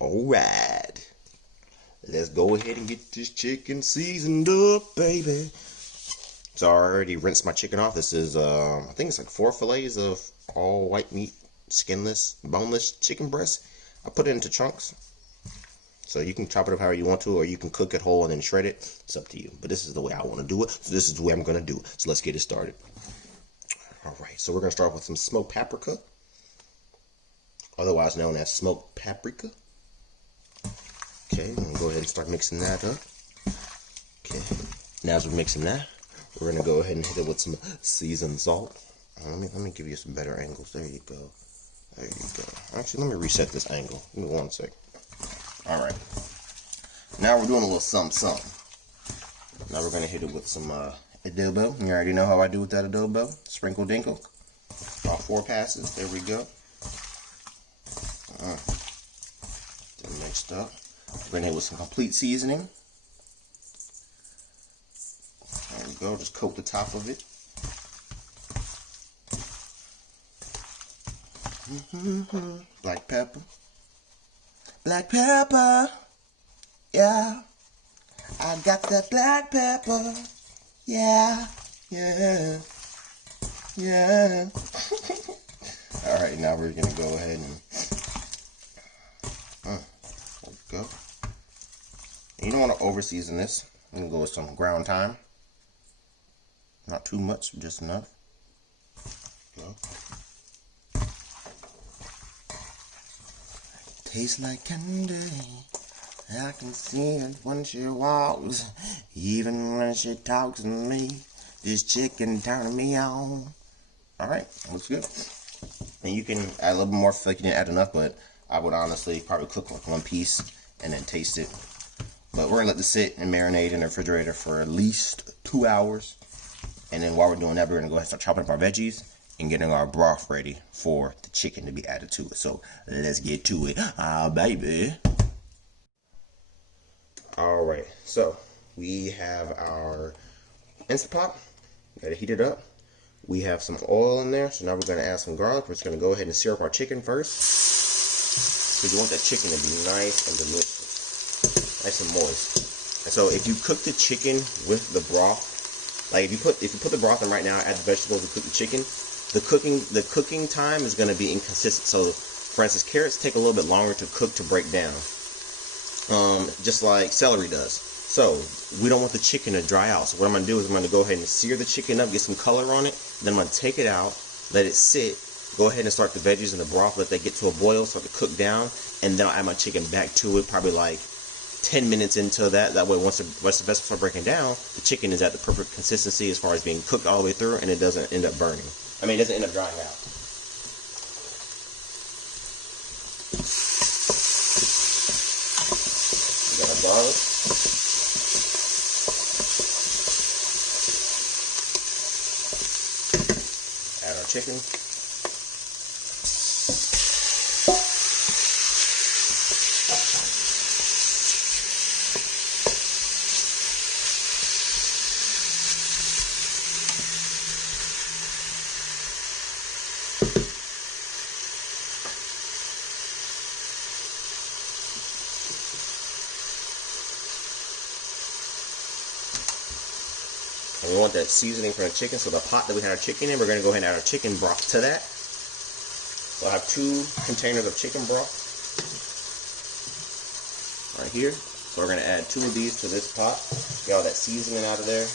Alright, let's go ahead and get this chicken seasoned up, baby. So I already rinsed my chicken off. This is, I think it's like 4 fillets of all white meat, skinless, boneless chicken breast. I put it into chunks. So you can chop it up however you want to, or you can cook it whole and then shred it. It's up to you. But this is the way I want to do it. So this is the way I'm going to do it. So let's get it started. Alright, so we're going to start with some smoked paprika, otherwise known as smoked paprika. Okay, I'm going to go ahead and start mixing that up. Okay, now as we're mixing that, we're going to go ahead and hit it with some seasoned salt. Let me give you some better angles. There you go. There you go. Actually, let me reset this angle. Give me 1 sec. Alright. Now we're doing a little something. Now we're going to hit it with some adobo. You already know how I do with that adobo. Sprinkle dinkle. About 4 passes. There we go. Then mixed up. We're going to hit with some complete seasoning. There we go. Just coat the top of it. Black pepper. Black pepper. Yeah. I got that black pepper. Yeah. Yeah. Yeah. Alright, now we're going to go ahead and there we go. You don't want to over season this. I'm going to go with some ground thyme. Not too much, just enough. Go. Tastes like candy. I can see it when she walks, even when she talks to me. This chicken turning me on. Alright, looks good. And you can add a little bit more if you didn't add enough, but I would honestly probably cook like 1 piece and then taste it. But we're going to let this sit and marinate in the refrigerator for at least 2 hours. And then while we're doing that, we're going to go ahead and start chopping up our veggies and getting our broth ready for the chicken to be added to it. So let's get to it. Baby. Alright, so we have our InstaPot. Got to heat it up. We have some oil in there, so now we're going to add some garlic. We're just going to go ahead and sear up our chicken first. Because you want that chicken to be nice and delicious. Nice and moist. And so if you cook the chicken with the broth, like if you put the broth in right now, add the vegetables and cook the chicken, the cooking time is going to be inconsistent. So for instance, carrots take a little bit longer to cook, to break down. Just like celery does. So we don't want the chicken to dry out. So what I'm going to do is I'm going to go ahead and sear the chicken up, get some color on it. Then I'm going to take it out, let it sit, go ahead and start the veggies and the broth, let that get to a boil, start to cook down, and then I'll add my chicken back to it, probably like 10 minutes into that. That way once the vegetables start breaking down, the chicken is at the perfect consistency as far as being cooked all the way through, and it doesn't end up burning. I mean, it doesn't end up drying out. We got our garlic. Add our chicken. And we want that seasoning for the chicken. So the pot that we had our chicken in, we're going to go ahead and add our chicken broth to that. So I have 2 containers of chicken broth right here. So we're going to add 2 of these to this pot. Get all that seasoning out of there.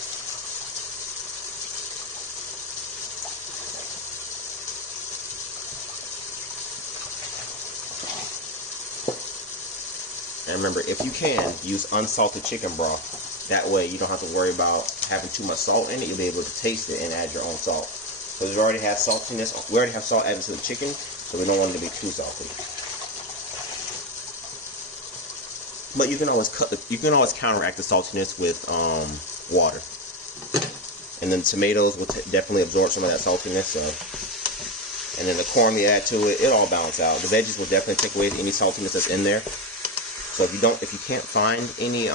And remember, if you can, use unsalted chicken broth. That way you don't have to worry about having too much salt in it. You'll be able to taste it and add your own salt. Because we already have saltiness. We already have salt added to the chicken, so we don't want it to be too salty. But you can always counteract the saltiness with water. And then tomatoes will definitely absorb some of that saltiness. So, and then the corn we add to it, it all balance out. The veggies will definitely take away any saltiness that's in there. So if you can't find any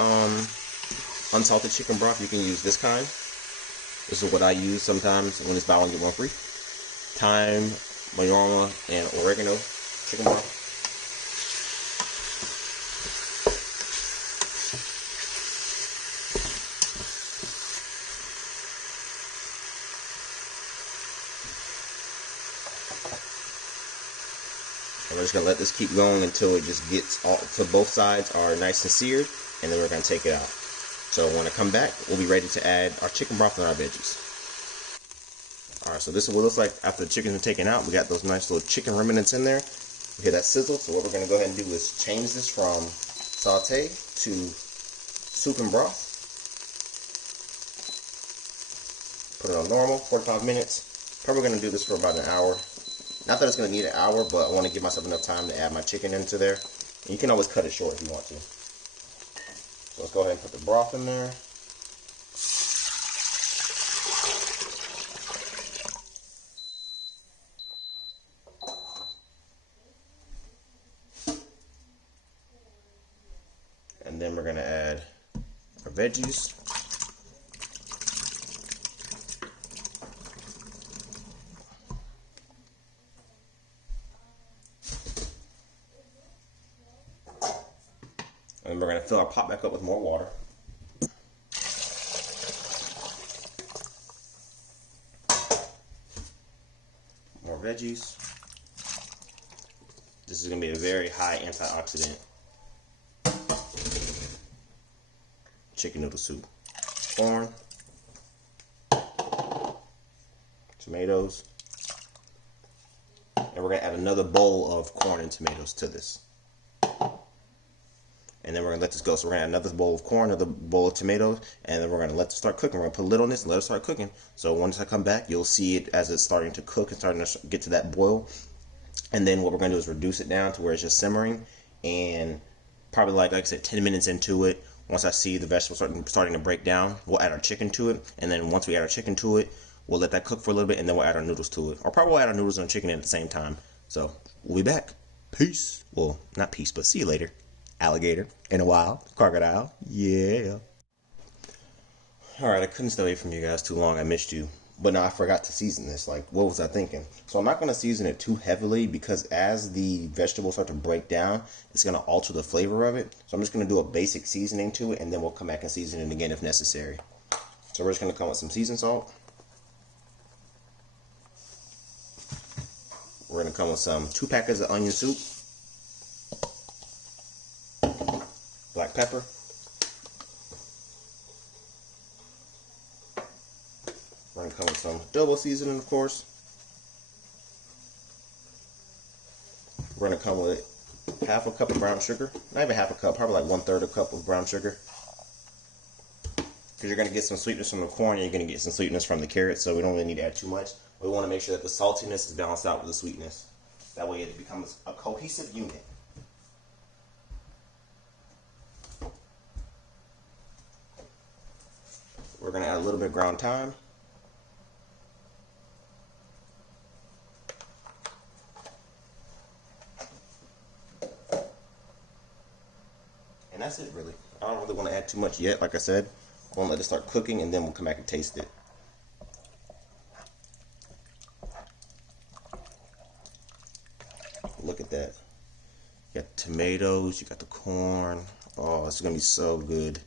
unsalted chicken broth, you can use this kind. This is what I use sometimes when it's buy one get one free. thyme, mayorma, and oregano chicken broth. And we're just gonna let this keep going until it just gets all, till both sides are nice and seared, and then we're gonna take it out. So when I come back, we'll be ready to add our chicken broth and our veggies. Alright, so this is what it looks like after the chicken's been taken out. We got those nice little chicken remnants in there. You hear that sizzle? So what we're gonna go ahead and do is change this from saute to soup and broth. Put it on normal, 45 minutes. Probably gonna do this for about an hour. Not that it's going to need an hour, but I want to give myself enough time to add my chicken into there. And you can always cut it short if you want to. So let's go ahead and put the broth in there. And then we're going to add our veggies. And we're going to fill our pot back up with more water. More veggies. This is going to be a very high antioxidant chicken noodle soup. Corn. Tomatoes. And we're going to add another bowl of corn and tomatoes to this. And then we're going to let this go. So we're going to add another bowl of corn, another bowl of tomatoes, and then we're going to let it start cooking. We're going to put a lid on this and let it start cooking. So once I come back, you'll see it as it's starting to cook and starting to get to that boil. And then what we're going to do is reduce it down to where it's just simmering. And probably like I said, 10 minutes into it, once I see the vegetables starting to break down, we'll add our chicken to it. And then once we add our chicken to it, we'll let that cook for a little bit, and then we'll add our noodles to it. Or probably we'll add our noodles and chicken in at the same time. So we'll be back. Peace. Well, not peace, but see you later. Alligator in a while, crocodile, yeah. Alright, I couldn't stay away from you guys too long. I missed you. But now I forgot to season this. Like, what was I thinking? So I'm not going to season it too heavily because as the vegetables start to break down, it's going to alter the flavor of it. So I'm just going to do a basic seasoning to it, and then we'll come back and season it again if necessary. So we're just going to come with some seasoned salt. We're going to come with some 2 packets of onion soup. Black pepper. We're going to come with some double seasoning, of course. We're going to come with half a cup of brown sugar. Not even half a cup, probably like 1/3 a cup of brown sugar. Because you're going to get some sweetness from the corn and you're going to get some sweetness from the carrots, so we don't really need to add too much. We want to make sure that the saltiness is balanced out with the sweetness. That way it becomes a cohesive unit. We're going to add a little bit of ground thyme. And that's it, really. I don't really want to add too much yet, like I said. I want to let it start cooking, and then we'll come back and taste it. Look at that. You got tomatoes, you got the corn. Oh, it's going to be so good.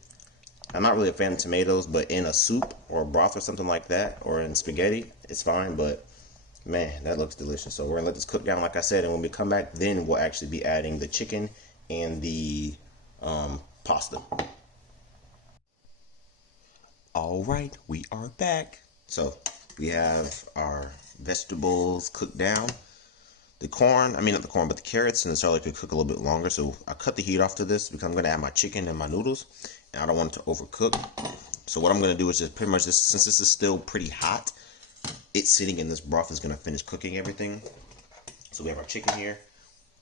I'm not really a fan of tomatoes, but in a soup or a broth or something like that, or in spaghetti, it's fine, but man, that looks delicious. So we're gonna let this cook down, like I said, and when we come back, then we'll actually be adding the chicken and the pasta. All right, we are back. So we have our vegetables cooked down. The corn, I mean not the corn, but the carrots and the celery could cook a little bit longer. So I cut the heat off to this because I'm going to add my chicken and my noodles. And I don't want it to overcook. So what I'm going to do is just pretty much this, since this is still pretty hot, it's sitting in this broth is going to finish cooking everything. So we have our chicken here.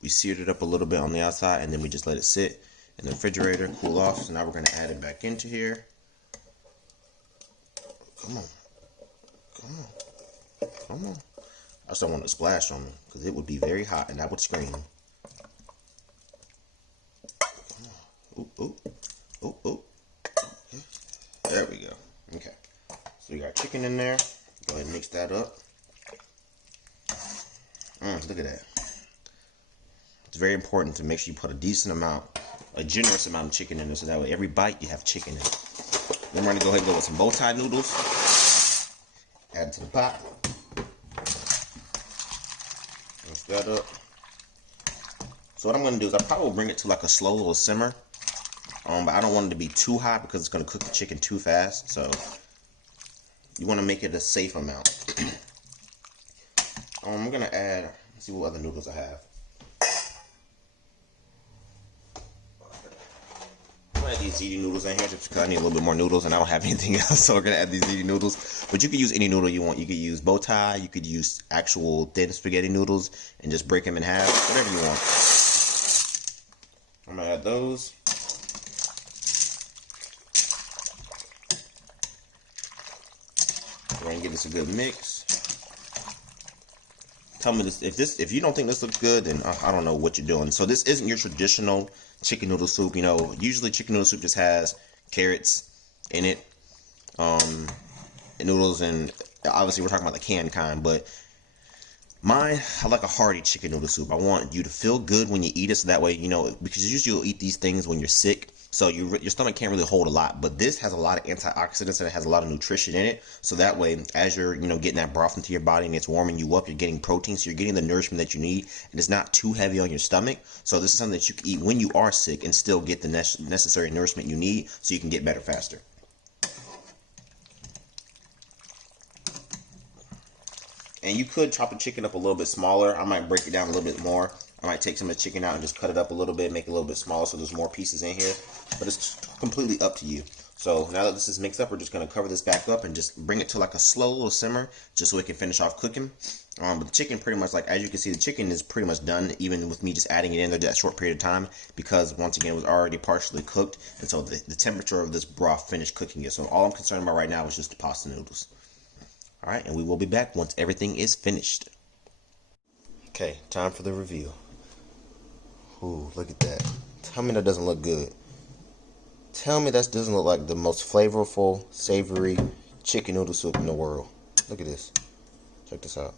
We seared it up a little bit on the outside, and then we just let it sit in the refrigerator, cool off. So now we're going to add it back into here. Come on. Come on. Come on. I just don't want it to splash on me because it would be very hot and I would scream. Ooh, ooh, ooh, ooh. Okay. There we go. Okay. So we got chicken in there. Go ahead and mix that up. Look at that. It's very important to make sure you put a decent amount, a generous amount of chicken in there, so that way every bite you have chicken in it. Then we're gonna go ahead and go with some bow tie noodles. Add it to the pot. Mix that up. So what I'm gonna do is I probably will bring it to like a slow little simmer. But I don't want it to be too hot because it's gonna cook the chicken too fast. So you want to make it a safe amount. I'm gonna add. Let's see what other noodles I have. I'm gonna add these ziti noodles in here just because I need a little bit more noodles and I don't have anything else. So we're gonna add these ziti noodles. But you could use any noodle you want. You could use bow tie. You could use actual thin spaghetti noodles and just break them in half. Whatever you want. I'm gonna add those. We're gonna give this a good mix. Tell me this if you don't think this looks good, then I don't know what you're doing. So this isn't your traditional chicken noodle soup. You know, usually chicken noodle soup just has carrots in it, and noodles, and obviously we're talking about the canned kind. But mine, I like a hearty chicken noodle soup. I want you to feel good when you eat it, so that way, you know, because usually you'll eat these things when you're sick. So your stomach can't really hold a lot, but this has a lot of antioxidants and it has a lot of nutrition in it. So that way, as you're, you know, getting that broth into your body and it's warming you up, you're getting protein, so you're getting the nourishment that you need, and it's not too heavy on your stomach. So this is something that you can eat when you are sick and still get the necessary nourishment you need, so you can get better faster. And you could chop the chicken up a little bit smaller. I might break it down a little bit more. I might take some of the chicken out and just cut it up a little bit, make it a little bit smaller so there's more pieces in here. But it's completely up to you. So now that this is mixed up, we're just going to cover this back up and just bring it to like a slow little simmer just so it can finish off cooking. But the chicken pretty much, like as you can see, the chicken is pretty much done, even with me just adding it in there that short period of time, because once again it was already partially cooked, and so the temperature of this broth finished cooking it. So all I'm concerned about right now is just the pasta noodles. Alright, and we will be back once everything is finished. Okay, time for the review. Ooh, look at that. Tell me that doesn't look good. Tell me that doesn't look like the most flavorful, savory chicken noodle soup in the world. Look at this. Check this out.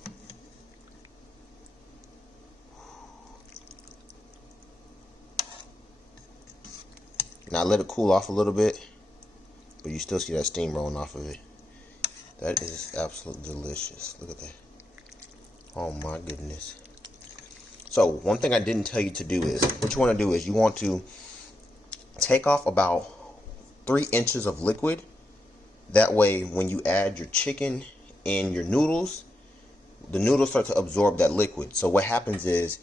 Now let it cool off a little bit, but you still see that steam rolling off of it. That is absolutely delicious. Look at that. Oh my goodness. So one thing I didn't tell you to do is, what you want to do is you want to take off about 3 inches of liquid. That way when you add your chicken and your noodles, the noodles start to absorb that liquid. So what happens is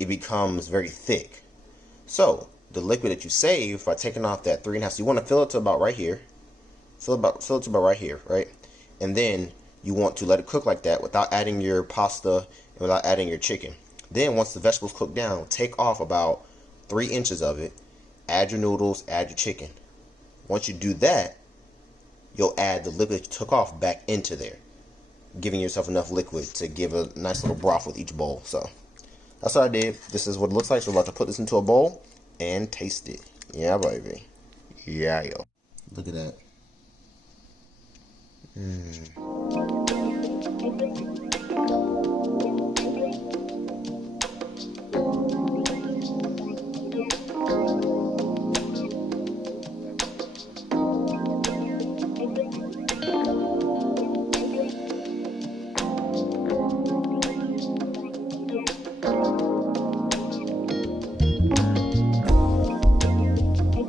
it becomes very thick. So the liquid that you save by taking off that 3.5, so you want to fill it to about right here. Fill it to about right here, right? And then you want to let it cook like that without adding your pasta and without adding your chicken. Then once the vegetables cook down, take off about 3 inches of it, add your noodles, add your chicken. Once you do that, you'll add the liquid that you took off back into there, giving yourself enough liquid to give a nice little broth with each bowl. So that's what I did. This is what it looks like. So we're about to put this into a bowl and taste it. Yeah, baby. Yeah, yo. Look at that.